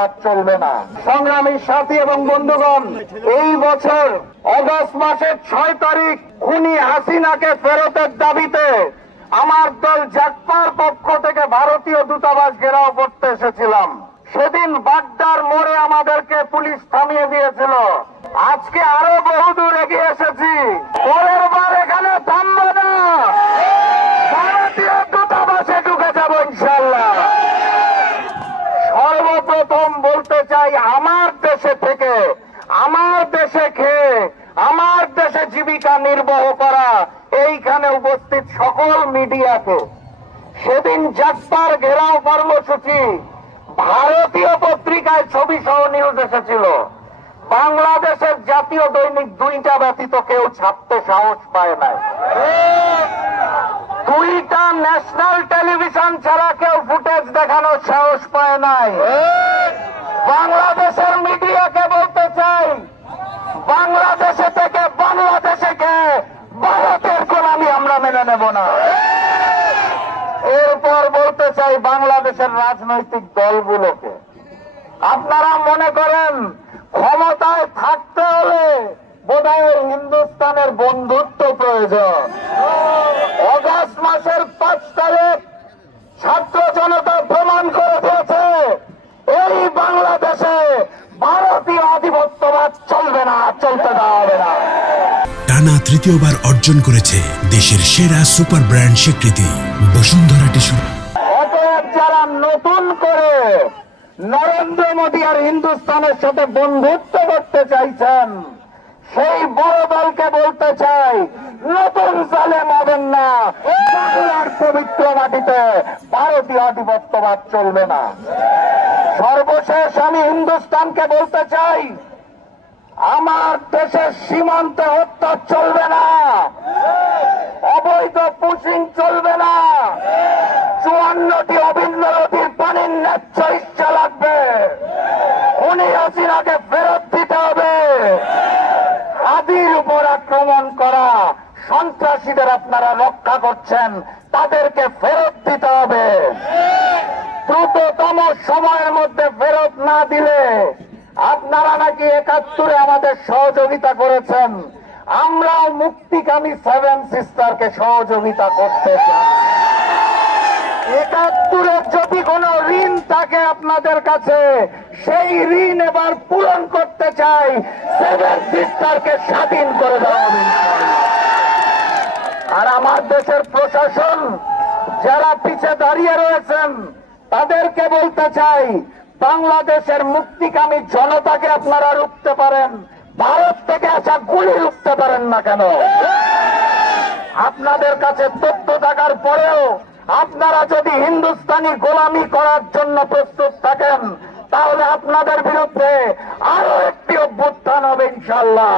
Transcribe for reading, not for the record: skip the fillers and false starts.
অধিবক্তবাদ চলবে না। সংগ্রামী সাথী এবং বন্ধুগণ, এই বছর অগস্ট মাসের 6 তারিখ খুনি হাসিনাকে ফেরতের দাবিতে আমার দল জাগপার পক্ষ থেকে ভারতীয় দূতাবাস ঘেরাও করতে এসেছিলাম। সেদিন বাড্ডার মোড়ে আমাদেরকে পুলিশ থামিয়ে দিয়েছিল। আজকে আরো বহুদূর এগিয়ে এসেছি। পরের বার এখানে থামবো না, ভারতীয় দূতাবাসে ঢুকে যাবো ইনশাআল্লাহ। সর্বপ্রথম বলতে চাই, আমার দেশে থেকে, আমার দেশে খেয়ে, আমার দেশে জীবিকা নির্বাহ করা এইখানে উপস্থিত সকল মিডিয়াকে, সেদিন জাগপার ঘেরাও কর্মসূচি ভারতীয় পত্রিকায় ছবি সহ নিউজ এসেছিল। বাংলাদেশের জাতীয় দৈনিক 2টা ব্যতীত কেউ ছাপতে সাহস পায় নাই। 2টা ন্যাশনাল টেলিভিশন ছাড়া কেউ ফুটেজ দেখানোর সাহস পায় নাই। বাংলাদেশের মিডিয়াকে বলতে চাই, বাংলাদেশে থেকে বাংলাদেশে ভারতের গোলামি আমরা মেনে নেব না। এরপর বলতে চাই বাংলাদেশের রাজনৈতিক দলগুলোকে, আপনারা মনে করেন ক্ষমতায় থাকতে হলে বোধহয় হিন্দুস্তানের বন্ধুত্ব প্রয়োজন। অগস্ট মাসের 5 তারিখ ছাত্র জনতা প্রমাণ করে দিয়েছে, এই বাংলাদেশে ভারতীয় আধিপত্যবাদ চলবে না, চলতে দেওয়া হবে না। টানা তৃতীয়বার অর্জন করেছে দেশের সেরা সুপার ব্র্যান্ড স্বীকৃতি বসুন্ধরা টিস্যু। অতএব যারা নতুন করে নরেন্দ্র মোদী আর হিন্দুস্তানের সাথে বন্ধুত্ব করতে চাইছেন, সেই বড় দলকে বলতে চাই, নতুন জালেম হবেন না। বাংলার পবিত্র মাটিতে ভারতীয় আধিপত্যবাদ চলবে না। সর্বশেষ আমি হিন্দুস্তানকে বলতে চাই, আমার দেশের সীমান্তে হত্যা চলবে না, অবৈধ পুশিং চলবে না, 54টি অভিন্ন নদীর পানির ন্যায্য ইচ্ছা লাগবে। খুনি হাসিনাকে ফেরত দিতে হবে। আদির উপর আক্রমণ করা সন্ত্রাসীদের আপনারা রক্ষা করছেন, তাদেরকে ফেরত দিতে হবে। দ্রুততম সময়ের মধ্যে ফেরত না দিলে, আপনারা নাকি 71-এ আমাদের সহযোগিতা করেছেন, আমরাও মুক্তিকামী 7 সিস্টারকে সহযোগিতা করতে চাই। 71-এর যদি কোনো ঋণ থাকে আপনাদের কাছে, সেই ঋণ এবার পূরণ করতে চাই। 7 সিস্টারকে স্বাধীন করে দেওয়া হবে। আর আমার দেশের প্রশাসন যারা পিছে দাঁড়িয়ে রয়েছেন, তাদেরকে বলতে চাই, বাংলাদেশের মুক্তিকামী জনতাকে আপনারা রুখতে পারেন, ভারত থেকে আসা গুলি রুখতে পারেন না কেন? আপনাদের কাছে তথ্য থাকার পরেও আপনারা যদি হিন্দুস্তানি গোলামি করার জন্য প্রস্তুত থাকেন, তাহলে আপনাদের বিরুদ্ধে আরো একটি অভ্যুত্থান হবে ইনশাআল্লাহ।